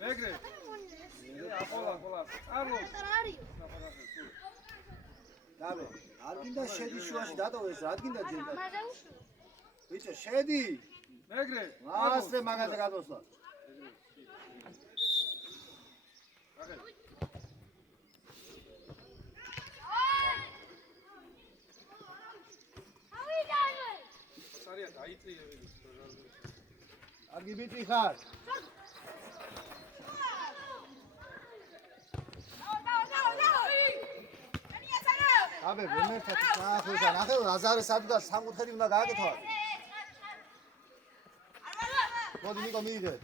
მეგრე აფოლა არლო დავე არ გინდა შედი შუაში დატოვეს რა გინდა ძირდა ბიჭო შედი მეგრე მასე მაგაზე გადოსვლა სარია დაიწიე აგი ბიჭი ხარ აბე ვერტად საახლოსა ნახე აზარეს ადგას სამკუთხედი უნდა გააკეთო მოდი ნიკო მიიღე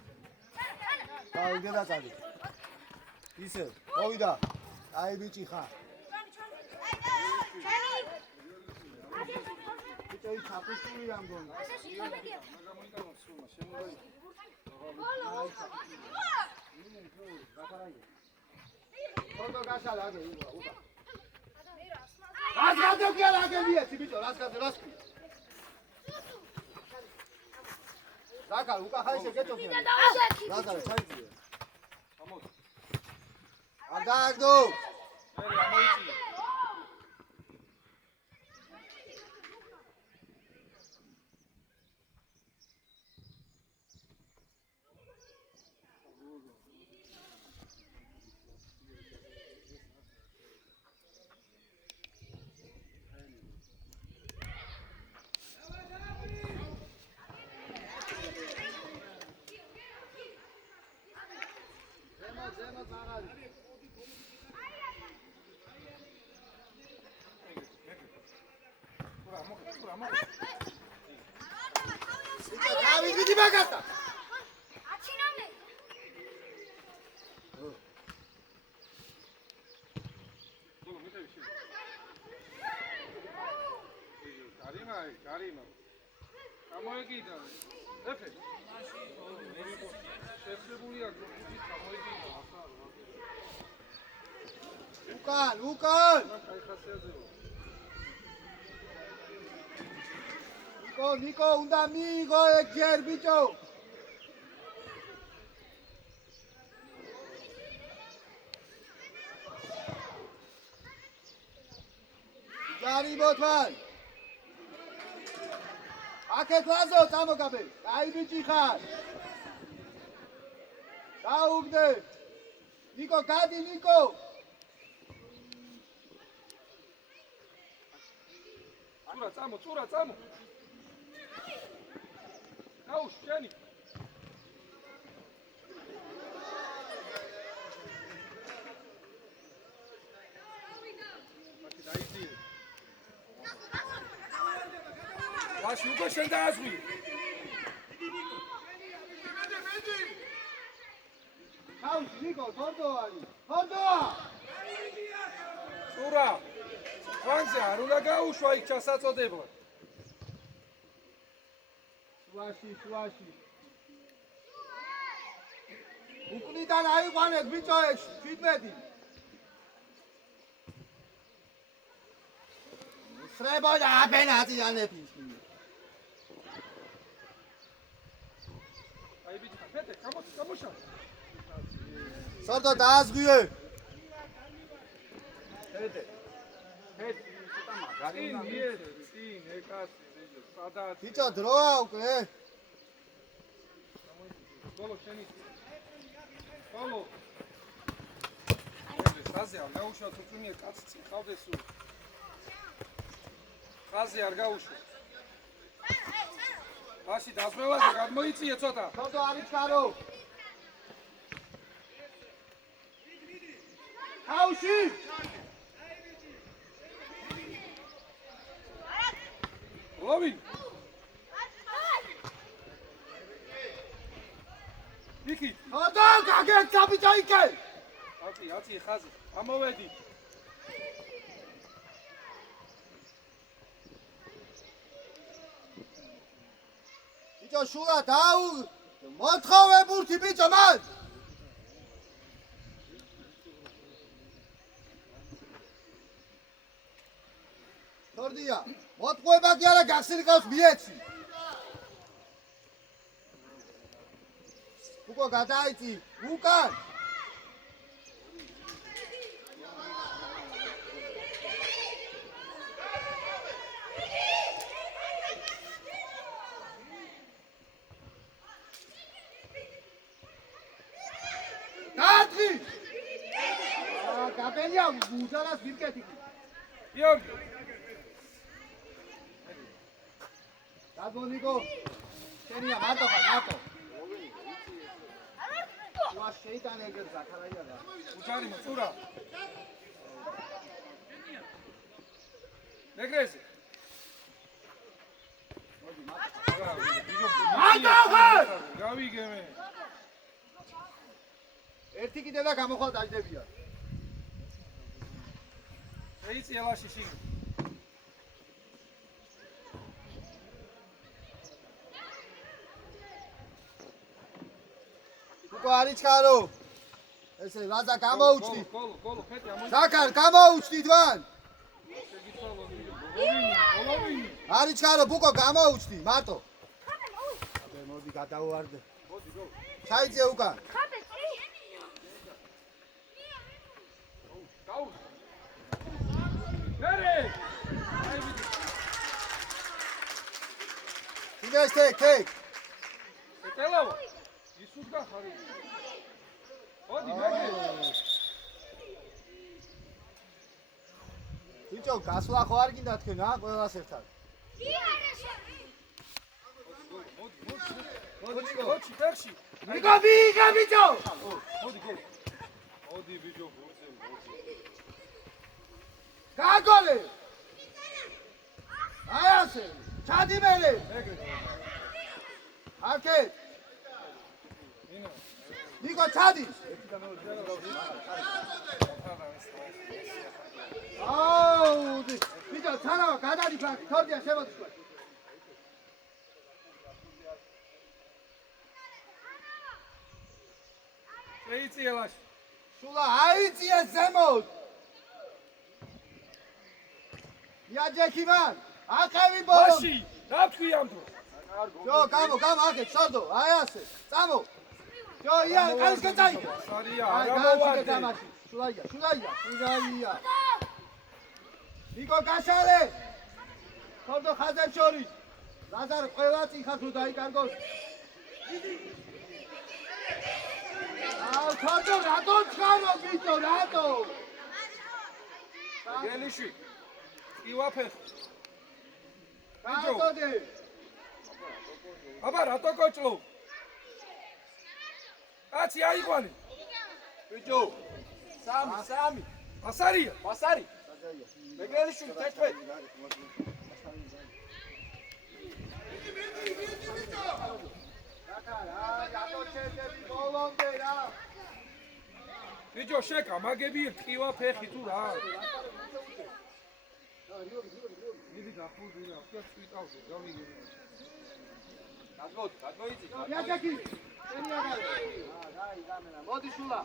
გავიგე და წადი ისე მოვიდა აი ბიჭი ხარ ბიჭი ჩაფიქრული ამ გონდა ფოტო გაშალაგე უბა Las gato que la que viene, bicho, las gato, las. Saca, Luca, hace que tú quieres. Las gato, chai. Vamos. Andando. Karima. Kamoegida. Efe. Shefrebulia groupi kamoegida. Lucan. Nico, un amigo de Kier, bicho. Gari Botman. Akhet lazo tamogabe. Ai bichi khar. Daugde. Nico, gadi Nico. Tsura, tsamo. Aush, Jenny. Başı yukarı sen de az koyun. Aush, Nico, tordo ali. Tordo! Tsura. Franzi, არ უნდა გაუშვა იქ ჩასაწოდებლად. Სუაში. უკნიდან აიყვანეთ ბიჭო ეს 17. სრებოდა აბენატი ანეფის. აი ბიჭო, ფეთე, გამოშა. სორდო დააზღვიე. ფეთე. წინ, ეკასი, სადაც. ბიჭო, დროა უკვე. ბოლო შენი. ბოლო. ხაზე არ გაუშვა თუ წუნია კაცი ხავდეს სულ. ხაზე არ გაუშვა. ბაში დაზმევაზე გადმოიწიე ცოტა. სორდო არიჩქარო. ხავში. Lovin. Niki. Oda, gagek kapitanke. Ati, xazi. Amovedi. Bicho shula dau. Motkove burti bicho man. Tordía. Motkove ki ara gaksirikavs mietsi. უკო გადაიწი. უკან. დადრი. გაბენია უძალას ვირკეთი. გიორგი. დაბონიკო. შენია მარტო ხარ, მარტო. ვა შეიტან ეგერ ზაქარაია და. უჩარი მოწურა. მეგრეზე. მარტო ხარ. გავიგე მე. ერთი კიდე და გამოხვალ დაждებია. შეიწია ლაში შიგნით. უკო არიჩქარო. ესე ლაზა გამოუჩდი. კოლო, ფეთი ამოიწია. ზაქარ გამოუჩდი დვან. შეგიცვალო გოლოვინი. არიჩქარო ბუკო გამოუჩდი მარტო. აბე მოდი გადავარდე. მოდი გო. ჩაიძე უკან. გაუ. მერე. შიგეს თეკ. ეტელავა. ისუდგა ხარი. მოდი მერე. ბიჭო გასვლა ხო არ გინდა თქვენ რა ყველას ერთად. მოდი ფერში. მიგო ვიგა ბიჭო. მოდი გო. მოდი ბიჭო ბურზე. გაგოლე. აი ასე. ჩადი მერე. მეგრე. აკე. ინა. მიგო ჩადი. აუ ბიჭო თანა გადადი ფაქ თორდია შემოწვა. შეიწია ლაში. სულა აიწია ზემოთ. იაჯექი მან. აყევი ბოლო. ლაში. რა თქვი ამ დროს? ჯო გამო აკე ჩადო. აი ასე. წამო. ჯო ია კალისკენ წაიგე. სარია აი რა გამოვარდე. მოვარდე. შულაია. ნიკო გაშალე. ხორდო ხაზარ შორი. ლაზარ ყველა წიხას რო დაიკარგოს. აუ ხორდო რატო ჩხარო ბიჭო რატო? გელიში. ივაფე. რატოდე? აბა რატო კოჭლო? კაცი აიყვანე. ბიჭო, სამი. ასარია. მასარი. მეგრელიშვილი 11. რატო ჩერდები ბოლომდე რა? ბიჭო შეკა მაგები ტკივა ფეხი თუ რა? მიდი გახურდი რა, ახლა წვიტავზე, გავიგე. გადმოიწი. იაჯექი. შენი აღარა. აი გამენა. მოდი შულა.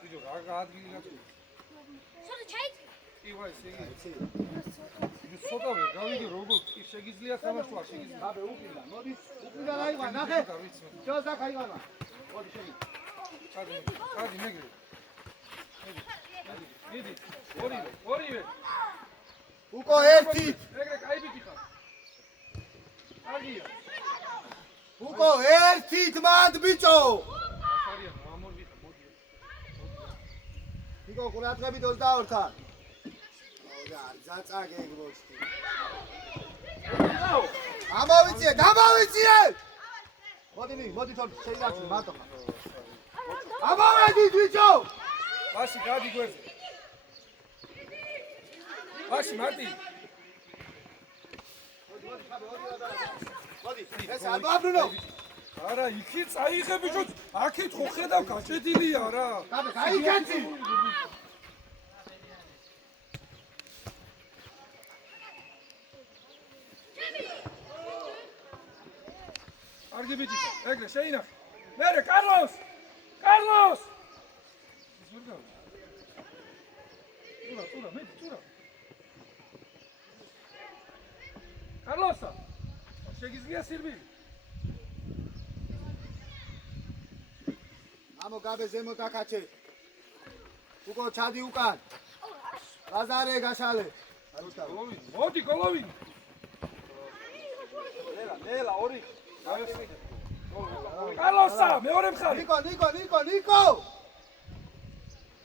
ბიჭო რა გაადგილი გაწვი. ტკივა ესე იგი. ბიჭო ცოტა ვერ გავიგე როგორ შეგიძლია სამაშვა შეგიძლია. აბე უყიდა. მოდი. უყიდა რაივა, ნახე. ჯო ზაქ აიღალა. მოდი შენი. ჩადი მეგრე. მიდი. ორივე. უკო ერთი. მეგრე კაი ბიჭი ხარ. კარგია. უკო ერთით მანდ ბიჭო. ასარია, მამორვიხა, მოდი. ნიკო ყურადღებით 22-თან. და ძაწაგე გროჩი. ამოვიწიე, გამოვიწიე! მოდი თორ შეიძლება მარტო ხარ. ამოვედი ბიჭო! ბაში გადი გვერდზე. ბაში მარტი. მოდი, ეს ალბაბრუნო. არა, იქი წაიღე ბიჭო. აქეთ ხო ხედავ გაჭედილია რა. აბე, გაიგეცი. კარგი ბიჭი, ეგრე შეინახე. მერე კარლოს! კარლოს! ზურგა. ტურა, მედი. შეგიძლია სირბილი? ამო გაბე ზემო დაკაჩე. უკო ჩადი უკან. ლაზარე გაშალე. გოლოვინი, მოდი გოლოვინი. ნელა ორი. კარლოსა, მეორე მხარი. ნიკო.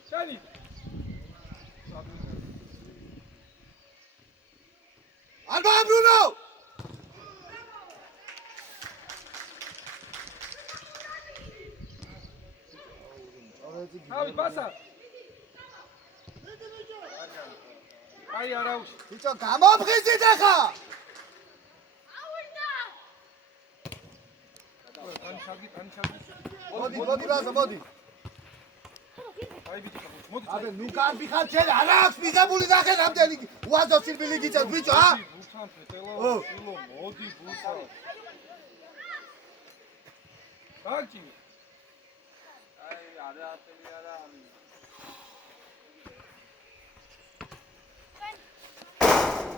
ჩანი. ალბა ბრუნო. თავი პასა. აი არაუში. ბიჭო გამოფხიზით ახლა. ანჩაგი. მოდი რაზა მოდი. აი ბიჭო, მოდი. აბე ნუ კარგი ხარ ჩემი არა აქვს მიღებული ნახე რამდენი უაზო სირბილი გიწევს ბიჭო ა? ბურთან ფეტელა, სილო, მოდი ბურთან. ბანკი. აი არა ატელი არა.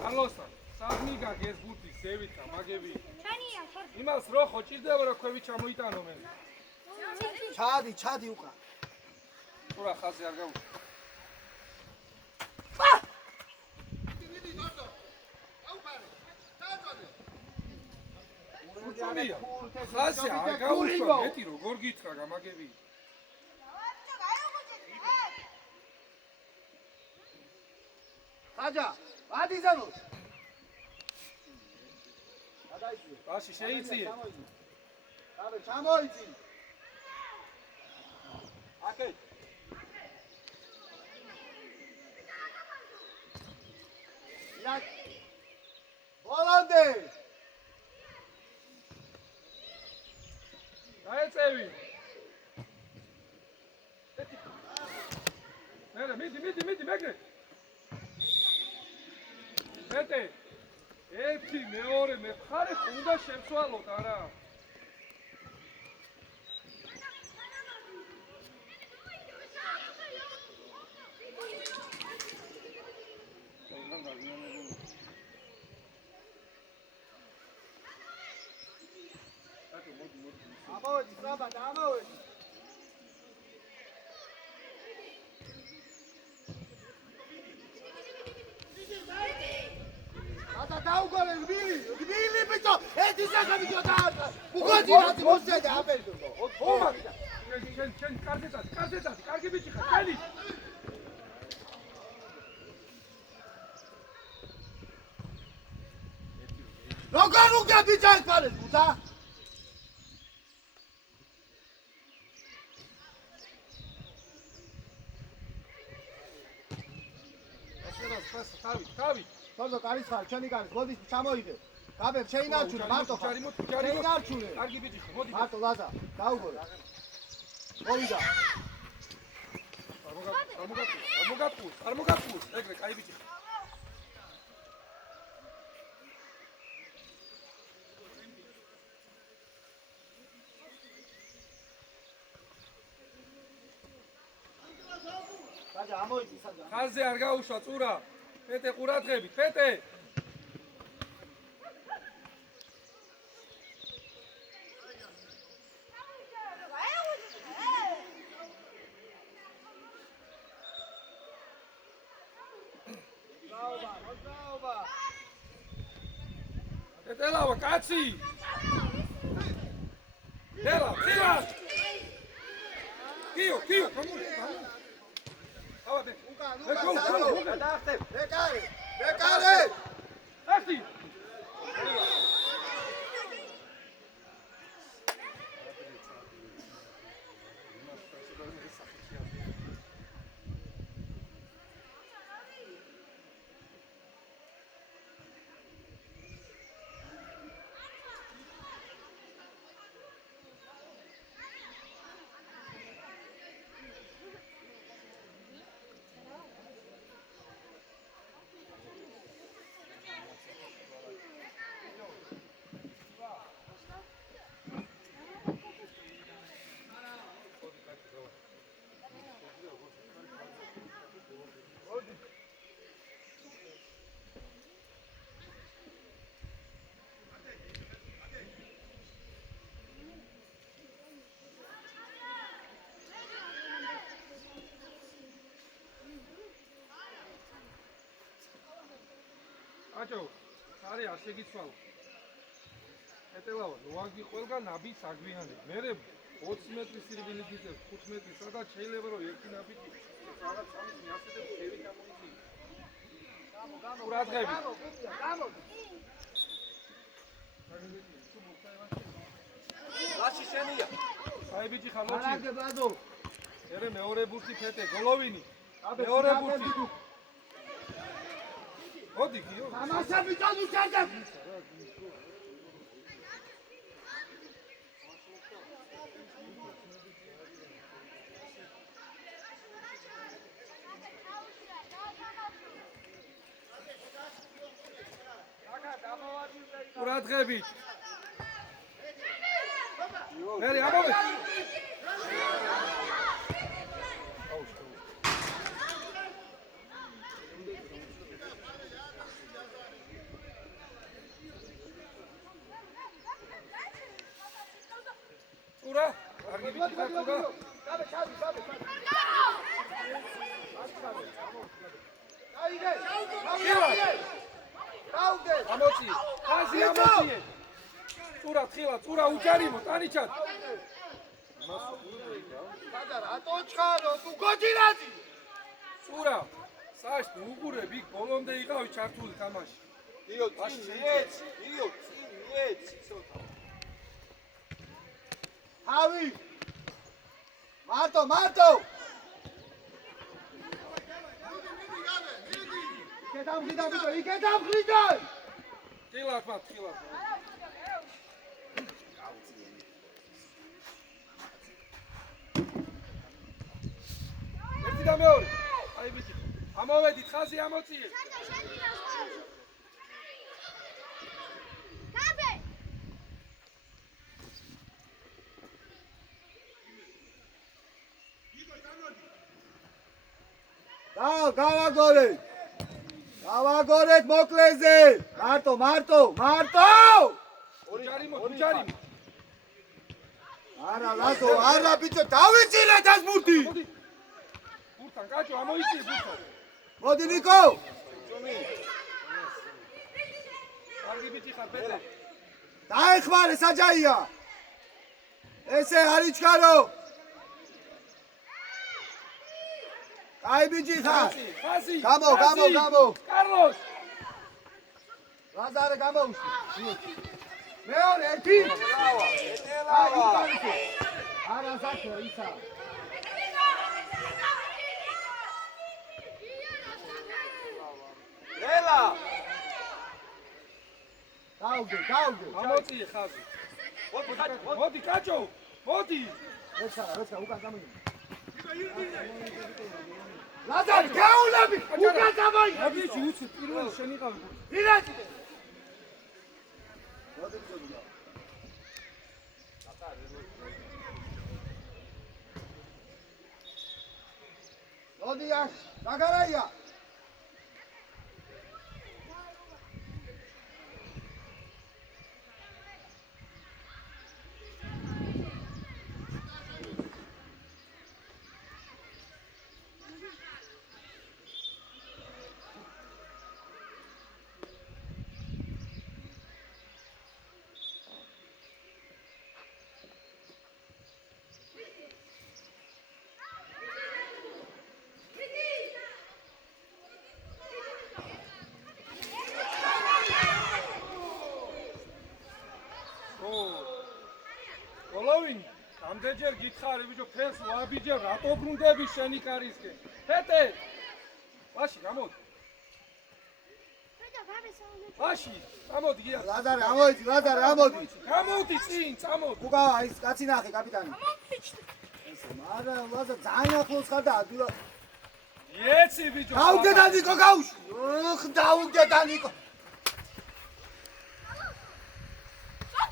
კარლოსა, საგნი გაგეს ბურთი ზევითა მაგები. ჩანია ხარ. იმას რო ხო ჭირდება რომ ქვევი ჩამოიტანო მე. ჩადი უკან. ყურა ხაზი არ გაუშვი. ურჩუნია. ხაზი არ გაუშვა მეტი როგორ გითხრა გამაგები. ხაჯა, ადი ზემო. გადაიწვი. ბაში შეიწიე. აბე ჩამოიწი. აკეთ. ია. ბოლანდე. დაეწევი. მერე მიდი მეგრე. მეტე. ერთი მეორე მე ხარ უნდა შევცვალოთ არა. ამოვედი საბა და ამოვედი. ატა დაუგოლე გბილი ბიჭო ერთი სახა ბიჭო და უგოდი რაც მოსწედა აბერდო ომა შენ კარგი ბიჭი ხარ ჩელი როგორ უკა ბიჭა ეყარეს ბუთა თავი თორდო კარის ხარ ჩენი კარის მოდი ჩამოიდე გაბე შეინარჩუნე მარტო ხარ შეინარჩუნე კარგი ბიჭი ხარ მოდი მარტო ლაზა დაუგოლე მოვიდა არ მოგაფუს ეგრე კაი ბიჭი ხარ გაჯა ამოიდი სადღა ხაზზე არ გაუშვა წურა პეტე ყურადღებით პეტე ეტელავა კაცი ეტელა ცილა კიო ავადე უკან გადაახტებ. ბეკარე ახი კაჭო, არი არ შეგიცვალო. ეტელავა, ნოაგი ყველგან ნაბიჯს აგვიანებ. მერე 20 მეტრის სირბილი გიწევს, 5 მეტრი, სადაც შეიძლება რომ ერთი ნაბიჯი რაღაც სამის მიასწრებს ხევი გამოიწინოს. ყურადღებით. ლაში შენია. საიბიჯი ხალოჩი. არაგე ბადო. ერე მეორე ბურთი ფეტე, გოლოვინი. მეორე ბურთი. მოდი გიო. ამასა ბიჭო უშენდა. ყურადღებით. მერე ამოვე. ურა, კარგი ბიჭი ხარ ურა. აიდე. აუდე. ამოწი. ხაზი ამოწიე. ურა, თხილა, ურა უჯარიმო, ტანიჩად. სადა რატოჩხარო თუ გოჯირაძი. ურა, საშ უყურებ იქ ბოლომდე იყავი ჩართული თამაში. იო, წინიეც, იო, წინიეც, ცოტა. ავი. მარტო. იქეთამღიდა ბიჭო, იქეთამღიდა. თხილად მათ, თხილად. ერთი და მეორე. აი ბიჭი. ამოვედით, ხაზი ამოწიე. გავაგორეთ მოკლეზე. მარტო. უჯარიმო. არა ლაზო, არა ბიჭო, დავიწილეთ ეს ბურთი. მოდი. ბურთან კაჭო ამოიწიე ბურთან. მოდი ნიკო. კარგი ბიჭი ხარ პეტე. დაეხმარე საჯაია. ესე არიჩქარო. აი ბიჭი ხარ. ხაზი. გამო. კარლოს. ლაზარე გამოუშვა. მეორე ერთი. ეტელავა. არა საკო ისა. ლელა. დაუგე. ამოწიე ხაზი. მოდი კაჭო. მოდი. ეცა უკან გამიგე. ლაზარე გაუნები უკან გამიგე. აბიჯი უცი პირველი შენიყავი. ვირაჭი. მოდი ბიჭო. ლოდიას, დაგარაია. გოლოვინი, ამდენჯერ გითხარი ბიჭო, ფეს ვაბიჯე, რატო ბრუნდები შენი კარისკენ? ფეტე. ლაში, გამოდი. ლაში, გამოდი გია. ლაზარე ამოდი. გამოდი წინ, წამოდი. უკავა ის კაცი ნახე კაპიტანი. არა ლაზარე ძალიან ახლოს ხარ და ადვილად. ეცი ბიჭო. დაუგედა ნიკო გაუშვი. დაუგედა ნიკო.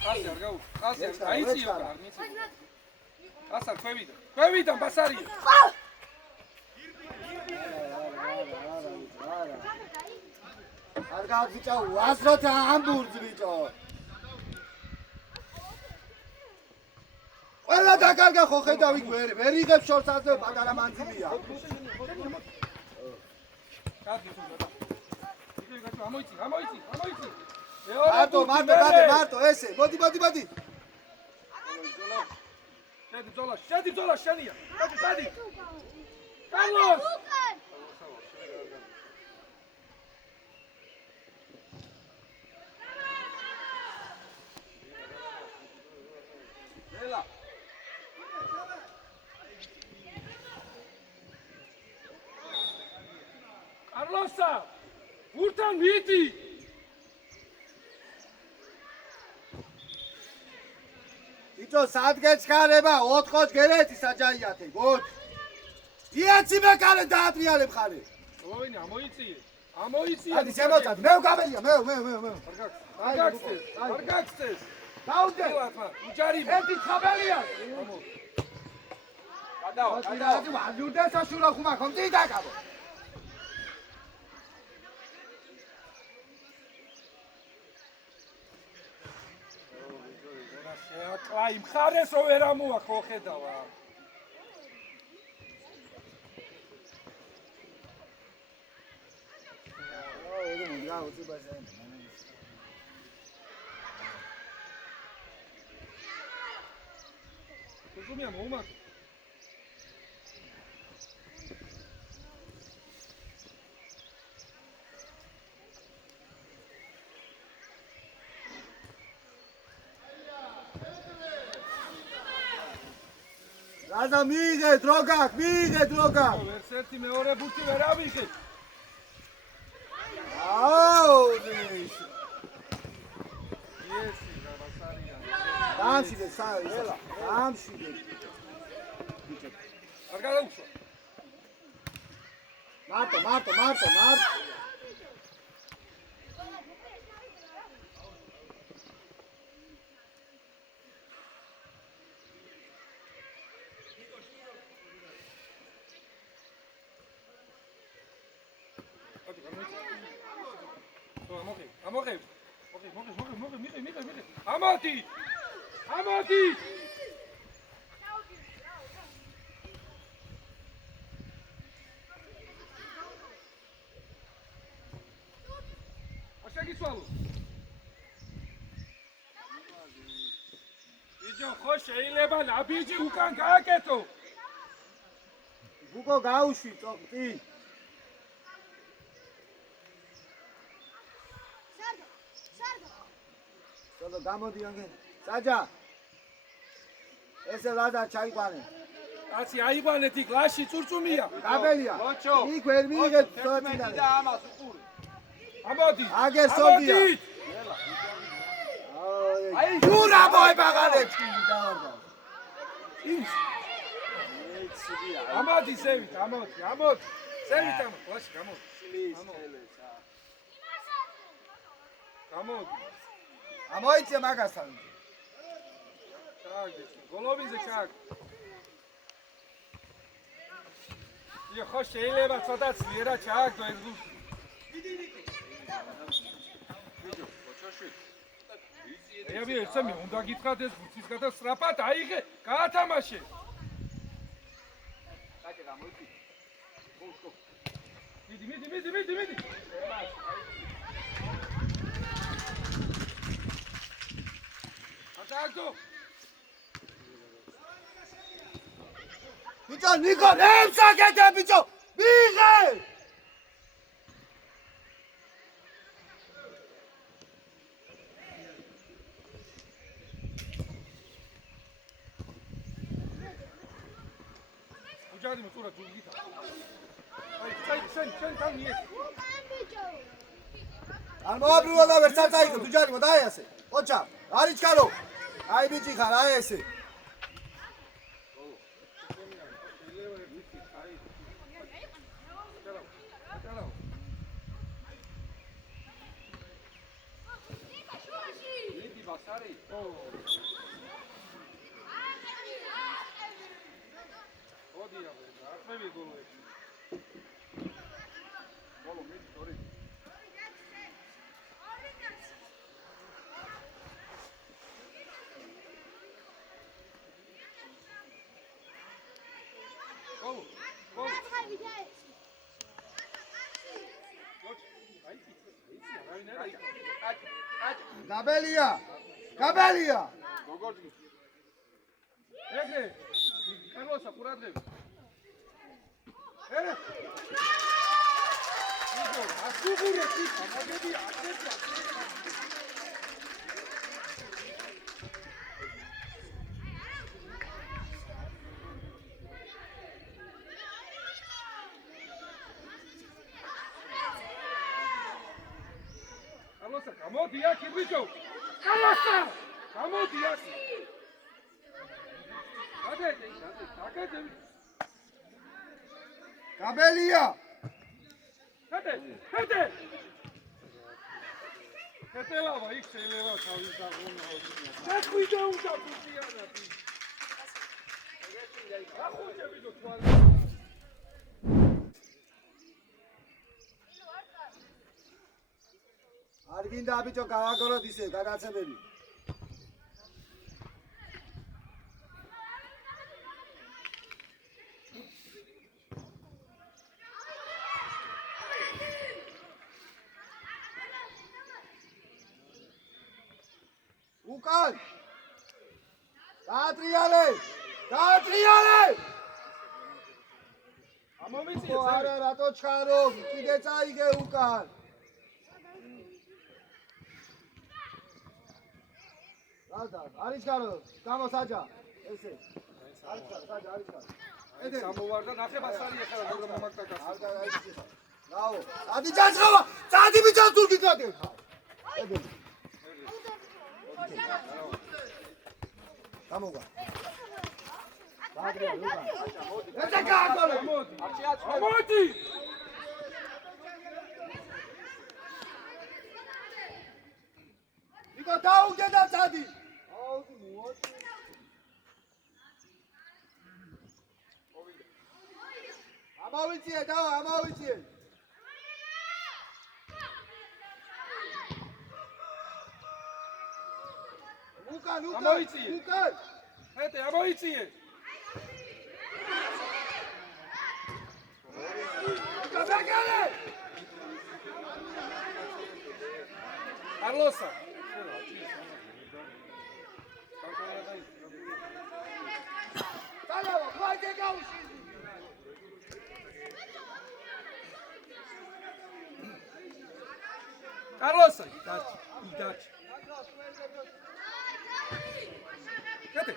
ხაზი არ გაუ. ხაზი არ გაიწიო და არ მიცი. ასარ ქვევიდან ბასარია. არ გავიწა უაზროთ ამბურს ბიჭო. ყველა დაკარგა ხო ხედავ იქ ვერ იღებ შორს ასე პატარა მანძილია. კადი თუ გადა. იქ ამოიცი. მარტო ესე. მოდი. შედი ბრძოლა შენია. შედი. კარლოს. ელა კარლოსა. გურთან მიდი. იტო სადგეჩქარება 4-ს გერეთი საჯაიათი. გოდ. იაცი მეკარე დაატრიალებ ხარი. ლოვინი ამოიცი. ადი შემოწად. მე გაველია, მე. არ გაგცეს. დაუდე. უჯარი. ერთი ხაბელია. გადავა ადი ვალიუდე საშურა ხუმა ხომდი დაკაბო. კლაი მხარესო ვერ ამოახო ხედავა. კუზუმია მოუმატე. რაზა მიიღე დროგაკ. ვერც ერთი მეორე ბურთი ვერ ავიღე. აუ იესი რაბასარია. დამშვიდე საელა. დამშვიდე. არ გადაუშვა. მარტო. ამოღებ. მიღე. ამოდი. შეგიცვალო. ბიჭო, ხო შეიძლება ნაბიჯი უკან გააკეთო. ბუკო გაუშვი წოყტი. სულ გამოდი ანგენ. საჯა. ესე ლადა ჩაიყვანე. კაცი აიყვანეთ იქ ლაში წურწუმია. გაბელია. ლოჩო. იქ ვერ მიიღეთ და სოთინანე. ამას უყური ამოდი. აგერ სოდია. აი ჯურა მოებაღალებში დავარდა. ამოდი სევით, ამოდი. სევით ამოდი, ლაში გამოდი. გამოდი. ამოიწე მაგასთან. ჩააგდე. გოლოვინზე ჩააგ. ხო შეიძლება ცოტა ძლიერად ჩააგდო ეს გულში. ეაბი ერთსამი უნდა გითხრათ ეს გულშის გადა სრაფად აიღე, გაათამაშე. კაჭე გამოიწი მიდი. ატაკო. ბიჭო ნიკო ნემსაკეთე ბიჭო. მიიღე. უჯარი მოწურა ჯუგითა. აი, შენ გამიეთ. არ მოაბრულა და ვერც არ წაიღო ჯუჯარი მოდაი ასე. ოჩა, არიჩქარო. აი ბიჭი ხარ, აი ესე. მიდი ბასარი ოდია, ატმევი გოლოები. ბოლო მიდი თორი გოლ. გაბელია გაბელია როგორც კი ეგრე კარლოსა ყურადღები ასუღურე თვითონ მაგები აკეთე კარლოსა გამოდი აქ ბიჭო კარლოსა გამოდი აქ აკეთე გაბელია კეთილავა იქ შეიძლება თავის დაღონაო. დაგვიდა უნდა ფუტიანად. ახუჭები თო თვალე. არ გინდა ბიჭო გავაგოროთ ისე გადაცემები უკან გაატრიალე ამომიწიე არა რატო ჩქარო კიდე წაიგე უკან არის ჩქარო გამოსაჯა ესე არის ჩქარო საჯა არის ჩქარო ედე სამოვარდა ნახებას არის ახლა როგორ მომაკაკას არ გაიგე რაო ადი ჯაჭხავა წადი ბიჭო თუ გიგადე ედე გამოგა დააგრე უკან ესე გააკოლე მოდი იკო დაუგე და წადი აუზი მოდი ამავიწიე და ამავიწიე უკან ამოვიწიე. უკან ეთე ამოიწიე გაბაგალე კარლოსა წალა ვაიდე გაუში კარლოსა იდაჩი ეთე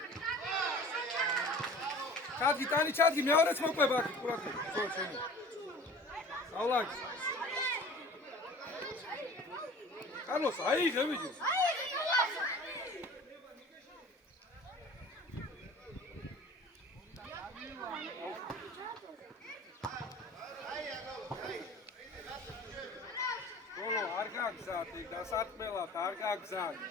ჩადგი მეორეც მოყვება აქ ყურადღება ხო შენი აულაკი კარლოსა აიღე ვიჯი არ გაგზავნა დასარტყმელად არ გაგზავნა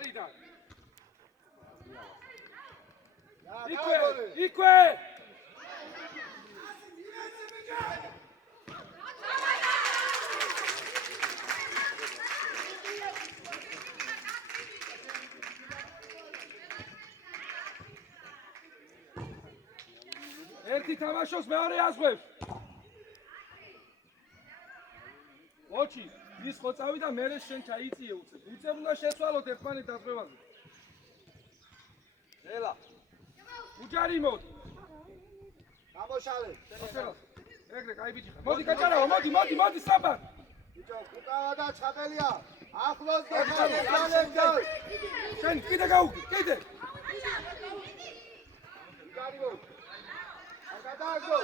არიდა იქვე ერთი თამაშობს მეორე აზღვევს ოჩი ის ხო წავიდა მერე შენ ჩაიწიე უწევ უნდა შეცვალოთ ერთმანეთ დაზღვევაზე ელა უჯარი მოდი გამოშალე ეგრე კაი ბიჭი ხარ მოდი გაჭარავა მოდი საბარ ბიჭო უკავა და ჩაბელია ახლოს გეხარ შენ კიდე გაუგი კიდე უჯარი მოდი არ გადააგო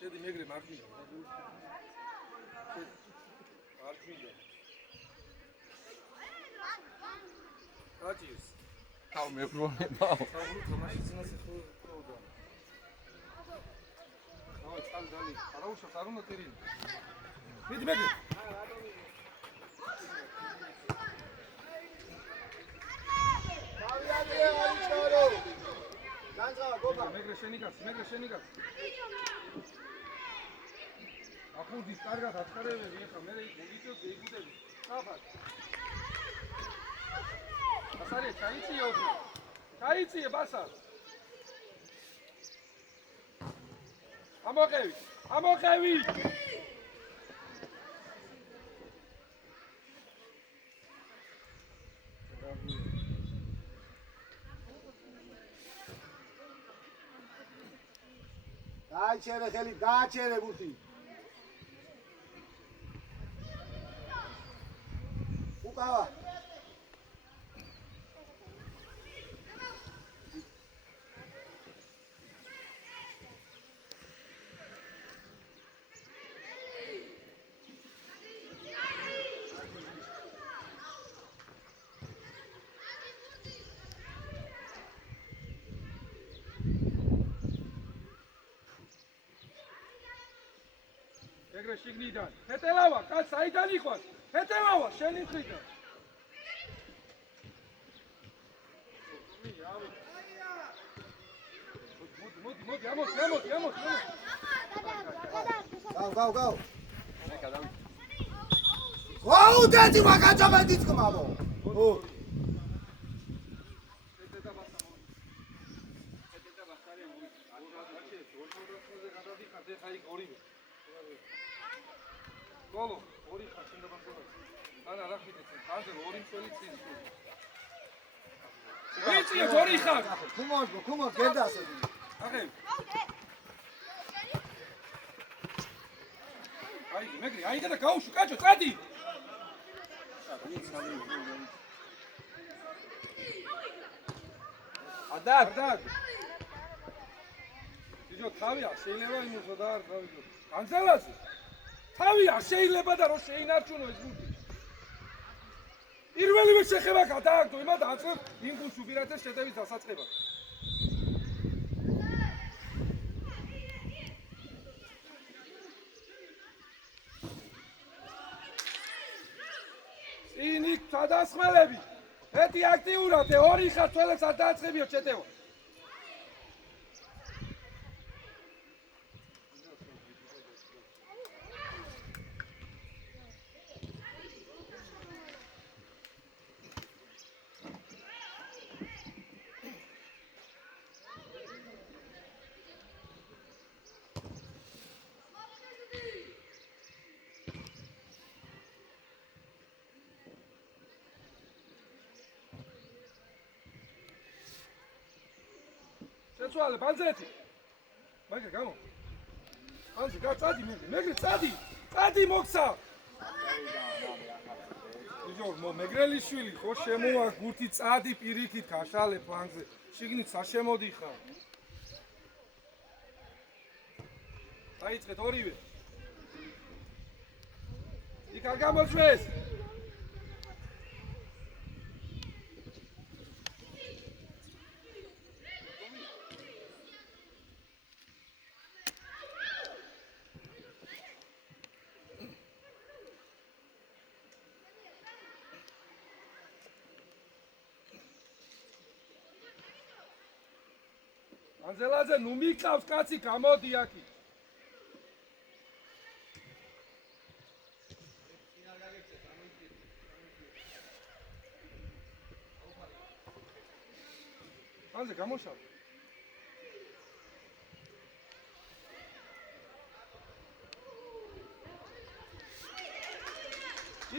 შედი მეგრე მარჯვენა. მარჯვენა. აჭირს. თავ მებრუნებაო. საუბრობ თამაშის წინასე ხოდა. დავай წალი. არაუშავს არ უნდა წერილი. მიდი მეგრე. დავიადე არიჩორო. განძღავა გოგა. მეგრე შენი კაც. ახუდის კარგად აცხარებები ეხა მე იგივე იგუდები. საფარ. ბასარი ჩაიწიე უფრო. ჩაიწიე ბასარ. ამოყევი. გააჩერე ხელი, გააჩერე ბუთი. უკავა. მეგრე შიგნიდან. ჰეტელავა, კაც საიდან იყვას? ჰეტელავა, შენი მხრიდან. მოდი, ამოდი. გაუ. ვაუ, დედი მაგაჭაბა დიწყმავო. ო. გოლო, ორი ხარ შენ დაბანკოლა. ანა რა ხიდეთ? ანჯელ ორი მშველი წინ. ვიცი, ორი ხარ. ქუმოს გედასე. აღე. აი, მეგრე, აი და გაუშო, კაჭო, წადი. ადარ. იჯო თავია, შეიძლება იმუშო და არ თავი. ანჯელაზე. თავია, შეიძლება და რო შეინარჩუნო ეს გუნდი. პირველივე შეხება გადააგდო, იმად აწევ იმ გუნდს უპირატეს შეტევის დასაწყება. წინიქ სადასხმელები. ეთი აქტიურად, ორი ხარ თვალებს არ დააწყებიო შეტევა. შეცვალე ბანძეთი. მეგრე გამო. ბანძი გაწადი მეგრე წადი. წადი მოგცა. იჯო მეგრელიშვილი ხო შემოვა გურთი წადი პირიქით გაშალე ფლანგზე. შიგნით საშემოდიხარ. დაიწყეთ ორივე. იქ არ გამოჩვეს. ანზელაძე ნუ მიყავს კაცი გამოდი აქი. ანზე გამოსავ.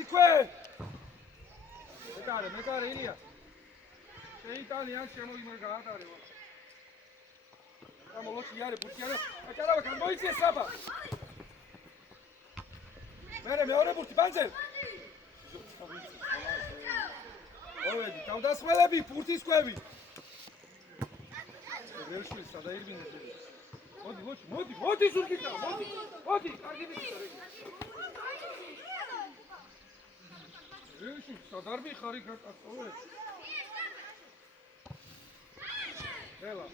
იქვე. მეკარე ილია. შეიტანი ან შემოიმარ გაატარევა. გამოლოჩი იარე ბურთი აჭარავა გამოიწიეს საფა. მერე მეორე ბურთი ბანძელ. ოვედი თავდასხმელები ბურთის კვები. ვერში სადაირბინე. მოდი ზურგით და მოდი კარგი მიწა რეში სადარბი ხარი გაკაცოვე ელა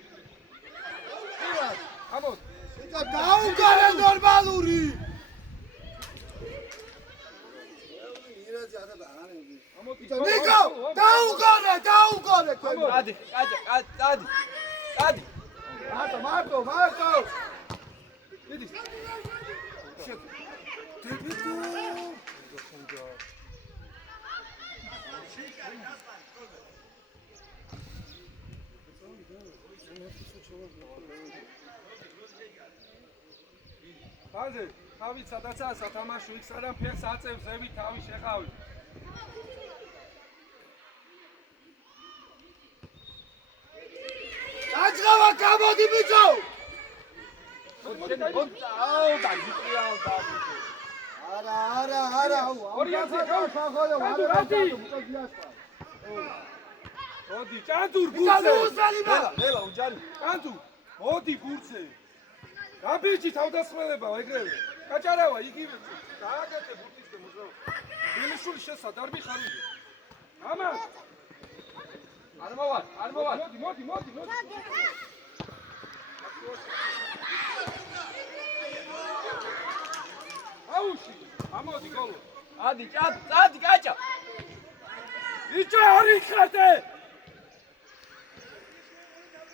ამოდ იტა დაუგარე ნორმალური იტა ნიკო დაუგარე Adi, Adi. მარტო დიდი ბაზე თავი სადაცაა სათამაშო იქ სადამ ფეხს აწევს ზევი თავი შეყავი აჭღავა გამოდი ბიჭო არა ორიაცი მოდი ჭანდურ ბურცე Nela, ujani. ჭანდურ მოდი ბურცე გაბიჭი თავდასხმელებაა ეგრევე გაჭარავა იგივე დააგეთე ბურთისკენ მოძრავ ბილიშული შესადარბი ხარული ამა არ მოვა. მოდი აუში ამოდი გოლო Adi, kaça. იჭა ორი ხარტე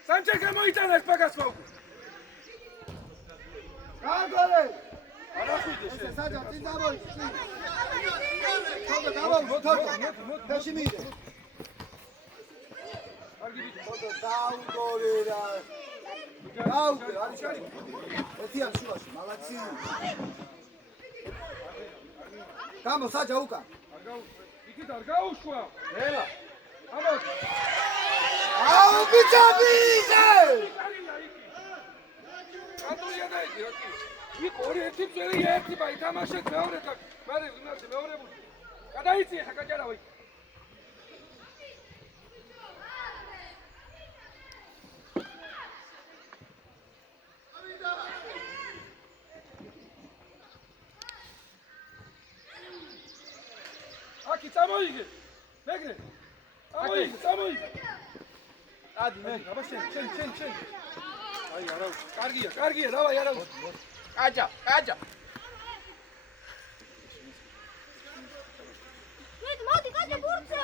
სანჩე გამოიტანა ეს პაგასმა უკვე გაგორე არა ხვიდე შენ საჯა წინ დამოიწი მოდი დაშიმიდე კარგი ბიჭი დაუგორე რა დაუგორე არის ეთიან შუაში მალაცი გამო საჯა უკა იქით არ გაუშვა Nela. ამოდი აუ ბიჭაბიზე ანდრია და იქ ორი ერთი ძველი ერთი ბაი თამაშეთ მეორე და მარე ვინაჩი მეორე ბუთი გადაიწიე ხა გაჭარავი აკი წამოიგე მეგრე წამოიგე Adi, men. აბა შენ აი არა კარგია დავაი არა Kaça. მოდი გაჭა ბურცე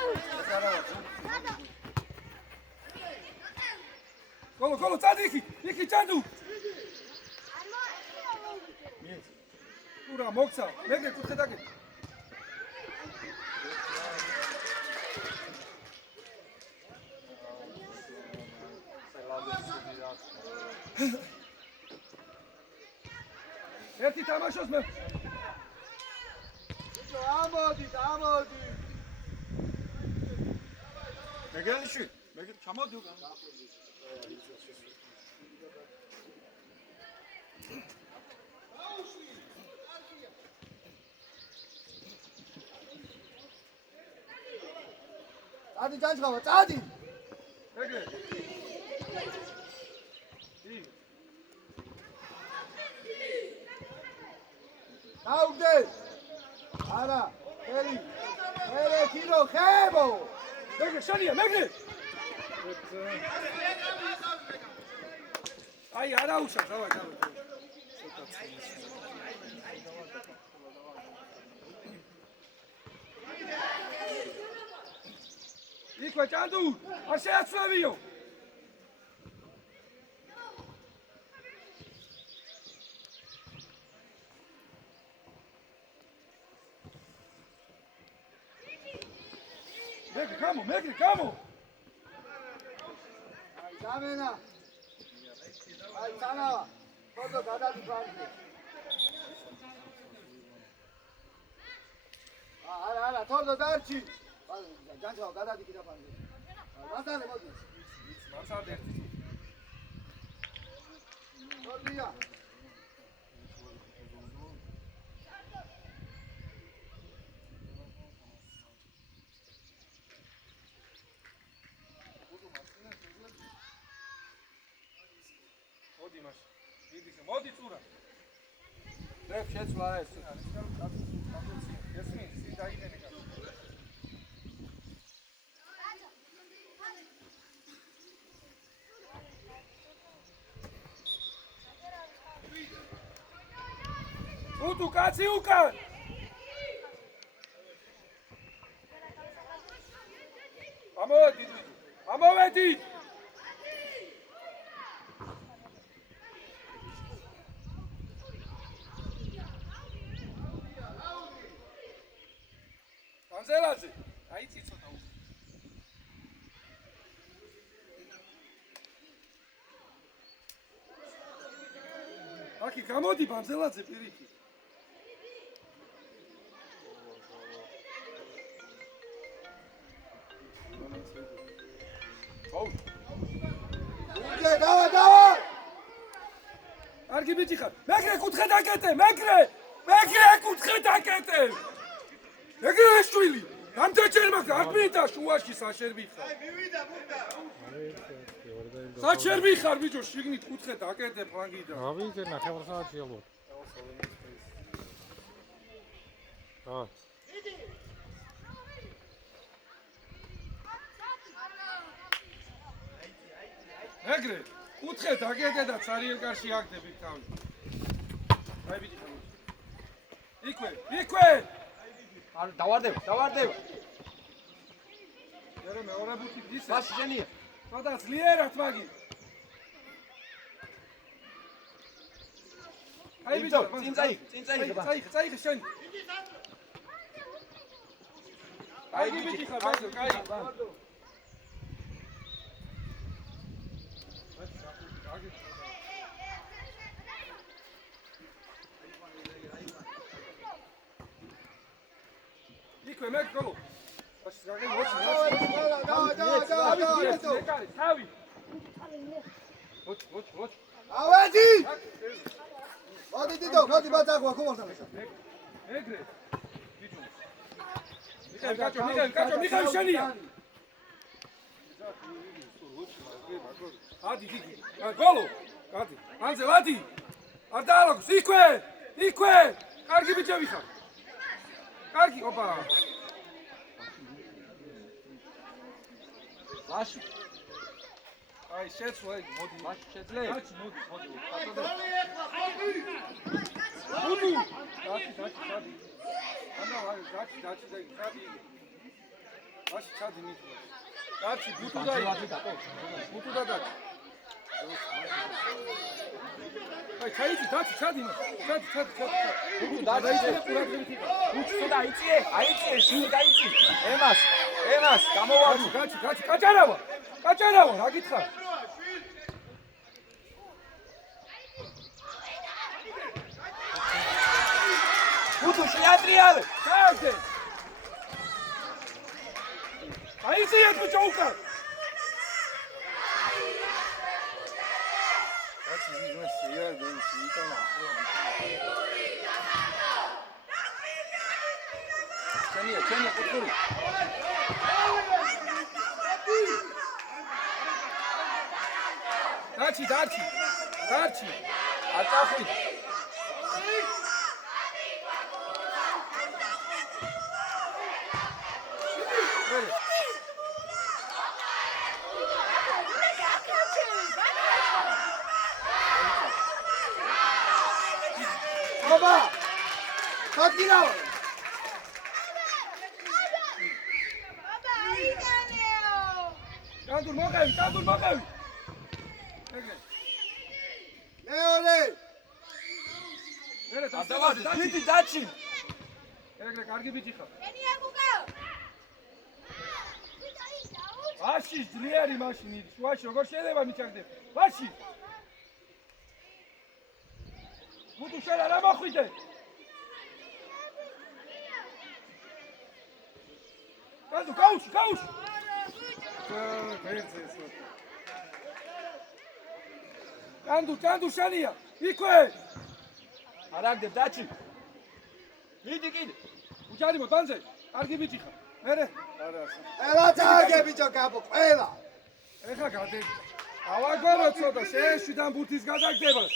გოლო წადი იქი ჭანდუ ურა მოგცა მეგრე კუთხე დაგე ერთი თამაშოს მე ამოდი Megelishi. Çamod yok. წადი ჯანჯღავა წადი მეგრე დაუგდე არა ელი კილო ხებო მეგრე შენია მეგრე აი არა უშა დავაი იქვე ჭანდუ არ შეაცვლებიო მეგრე გამო აი გამენა აი თანავა ფოტო გადადი ფანჯი არა თორდო დარჩი ჯანჯღავა გადადი კიდე ფანჯი მასალე მოდი მასალე ერთი თორდია მოდი მას მიდიხე, მოდი წურა. რებ შეცვლა არა ეს. ესმის, სი დაიგენე კაცო. უთუ კაცი უკან. ამოვედით. ამოვედით. განზელაძე, აიცი ცოტა უკან. აკი გამოდი ბანზელაძე პირიქით. დავა! კარგი ბიჭი ხარ. მეგრე კუთხე დაკეტე, მეგრე კუთხე დაკეტე. მეგრე შვილი, რამდენჯერ მაგ არ მინდა შუაში საშერბი ხარ. აი მივიდა მუნდა. საშერბი ხარ ბიჭო, შიგნით კუთხე დაკეტე ფლანგიდან. ავიდე ნახევარ საათი ალბათ. აა მეგრე კუთხე დაკეტე და ცარიელკარში აგდები თავი. აი ბიჭი ხარ. იქვე. არ დავარდება. ერე მეორე ბუთი დისე. მას შენია. სადა ძლიერად მაგი. აი ბიჭო, წინ წაიღე. წაიღე შენ. აი ბიჭი ხარ, ბაჭო, კაი. იქვე მე გოლო. ბაში გაგე მოჩი. თავი. მოჩ. ავედი! მოდი დიდო, მოდი ბაძაღვა ხომორთან ესა. მეგრე. ბიჭო. მიხაილ შენია. ადი დიდი. გოლო. გადი. ანზელ ადი. არ დაალაგოს. იქვე. კარგი ბიჭები ხარ. კარგი, ოპა. ლაში. აი, შეცვლა, მოდი. ლაში შეძლე. კაცი, მოდი. უთუ. კაცი. ანა, კაცი, კაცი. ლაში ჩადი მithვა. კაცი, ბუთუ და. აი, ჩადი მას. ჩადი. ბუთუ დაიჭირე ყურადღებით იყო. ბუთუ დაიჭირე, შინ დაიჭი. ემას, გამოვარდი. კაცი, კაჭარავა, რა გითხარ? ბუთუ შეატრიალე. ჩააგდე. აიციეთ ბიჭო უკან. კაცი, ჩენია კუთხური. დარჩი. არ წახვიდე. აბა! ხატირავ! კანდურ მოყევი. ეგრე. მეორე! მერე დავარდი, დიდი დაჩი. ეგრე კარგი ბიჭი ხარ. ენია გუკა. ვაში ძლიერი მაშინი, შუაში როგორ შეიძლება მიჩაგდები? ვაში. ბუთუ შენ არა მოხვიდე. კანდუ, გაუში. კანდუ შენია. იქვე. არ აგდებ დაჩი. მიდი კიდე. უჯარი მოდანზე. კარგი ბიჭი ხარ. მერე. ელა წააგე ბიჭო კაპო, ყველა. ეხა გადე. ავაგორო ცოტა, შეეშვიდან ბუთის გადაგდებას.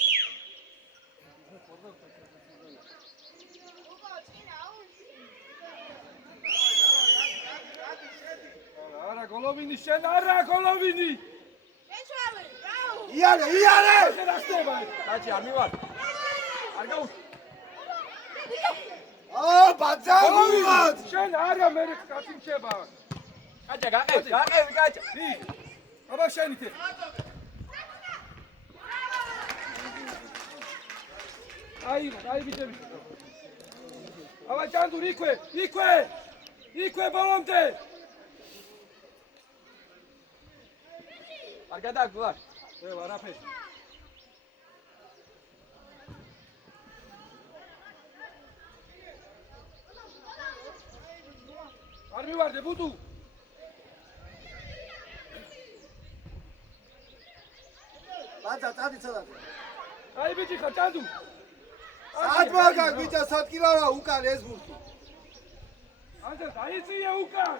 არა გოლოვინი შენ არა გოლოვინი ეჩვავე, რაო! იარე! შენ რა ხდება დაჩი არ მივარ არ გაუ ბაძავად! შენ არა მე კაცი მჩება გაჭა გაყევი გაჭა ი აბა შენი თე აი ბიჭები აბა ჭანდურ იქვე ბოლომდე არ გადაგვალ არაფერი არ მივარდე ბუტუ ბაძა წადი ცოტა. აი ბიჭი ხარ ჭანდუ საათმაგა ბიჭა სათკილარა უკან ეს ბურთი. ანჯა დაიწია უკან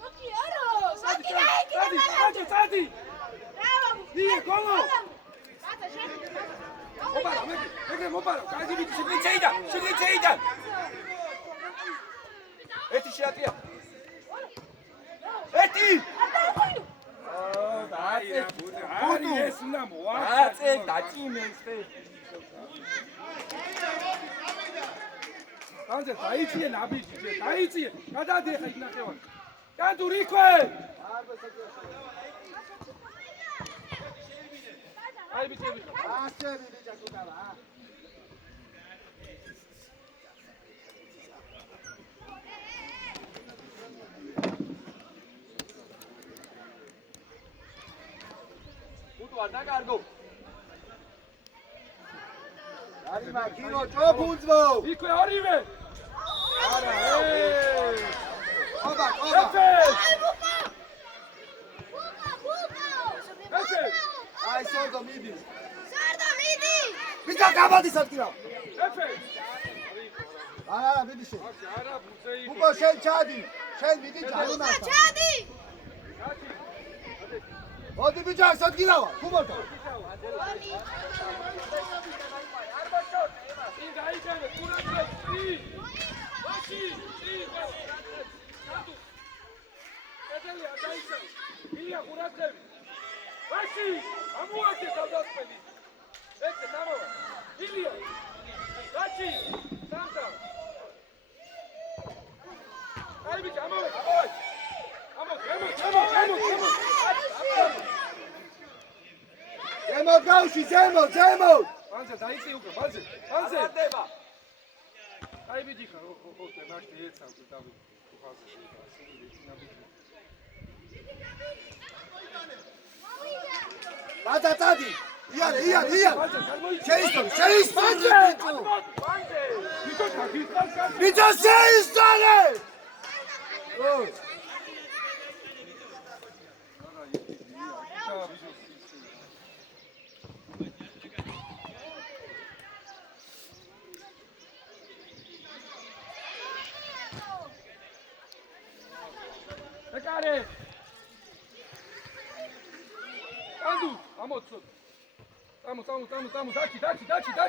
სოკი არო! სოკი დაიკიდე! წადი რაო! ие გოლო ბაცა შენ! მოპარო მეგრე მოპარო კარგი ბიჭი შეგრიცეიდან ერთი შეატია ერთი აი ეს უნდა აწე დაჭიმენსე ანჯა დაიწია ნაბიჯი დაიწია გადადი ხა იქ ნახევარ ჭანდურ იქვე აი ბიჭები ასები ბიჭა კუტალა. უტო არ დაკარგო არი მაკინო ჭოფუნძმო. იქვე ორივე არა ობა ეფე აი სორდო მიდი. სარდა მიდი! ბიჭა გაბადი სათკილა. ეფე არა მიდი შენ. არა ბუძე უკო შენ ჩადი. შენ მიდი ჩაუნა. უკა ჩადი! მოდი ბიჭა სათკილა. გუმორდა. ინ დაიჯერე კურატრე ვაში ედელი აკაიცა ილია კურატრები ვაში ამოაკე დავდასწრები ეცე ნამოვა ილია ვაში სანტა აი ბიჭი ამოვა ზემო გავში ზემო. ბანზე დაიწი უკვე ბანზე დება აი ბიჭი ხარ ხო ნახე ეცავ დავი ხალხი ბაძა წადი. იარე. ბანზე წარმოიჩი შეისწორე. ბანზე ბიჭო გაგიწევ ბიჭა შეისწორე. ეკარე ანდუ ამოწო დაჩი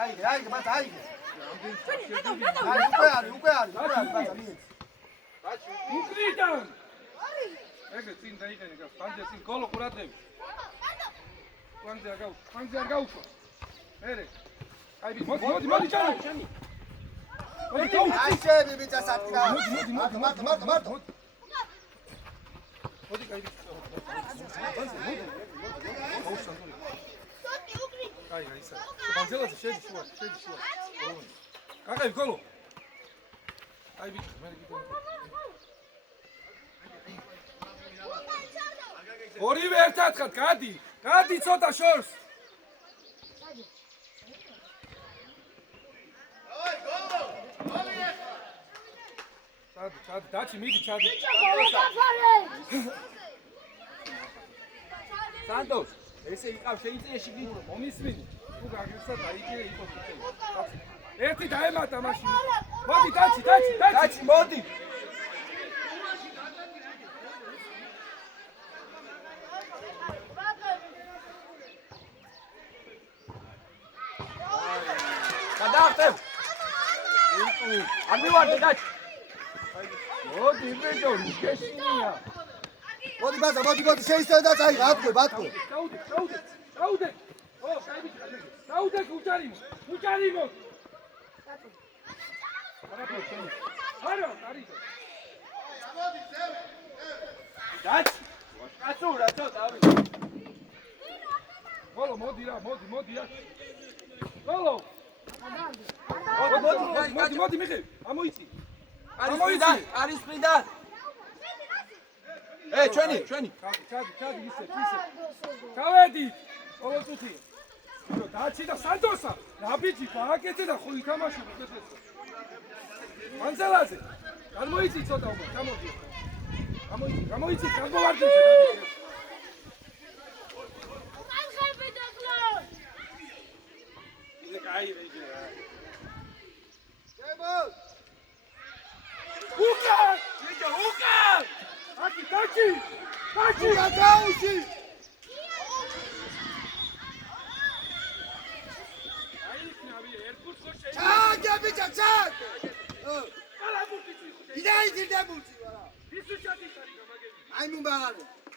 აი ბაძა აი. აი უკვე არის ბაძა მიეც. უკრიდან ეგრე წინ დაიყენე გა ფანჯე წინ გოლო ყურადღები ფანჯე არ გაუშვა ერე აი მოდი ჭარო მოდი გაუ აი შენი ბიჭა სათკილა. მარტო. მოდი კაი სოკი უკრი! აი ისა ფანჯელაზე შედი შუა კაკაი გოლო აი ბიჭი მე გიტო ორივე ერთად ხარ გადი ცოტა შორს ჩადი დაჩი მიდი ჩადი სანტოს ესე იყავ შეიწია შიგნით მომისმინი თუ გაგიცა დაიგე იყო ერთი დაემატა მაშინ მოდი დაჩი დაჩი მოდი არ მივარდი და მოდი ბიჭო შეშინია მოდი ბაზა, მოდი, შეისწავლე და წაიღე, ატყვე. დაუდე. ო, საიბიჭი. დაუდე უჭარიმო. არა, არისო. დაც კაცურა ცოტა ავი ბოლო მოდი რა, მოდი რა. ბოლო. მოდი მიხე. ამოიცი. არის მიდან ჩვენი ჩადი ისე. ჩავედი. ბოლო წუთი. დაჩი და სანტოსა. ნაბიჯი გააკეთე და ხო ითამაშე უკეთესო. მანძელაზე. გამოიცი ცოტა უკვე, გამოდი. გამოიცი, გამოვარდიσε ნაბიჯი. ისე კაი რეჯე რა. გემოს. უკან! ბიჭო უკან დაჩი! გაუში. აიქნავი ერგუს ხო შეიძლება. ჩაგე ბიჭო, ჩაგ. კალაბურტი ციხე. იდაი ძირდაბურცი ვარა. ისუჩათი ხარი გამაგები. აი ნუ მაგალე.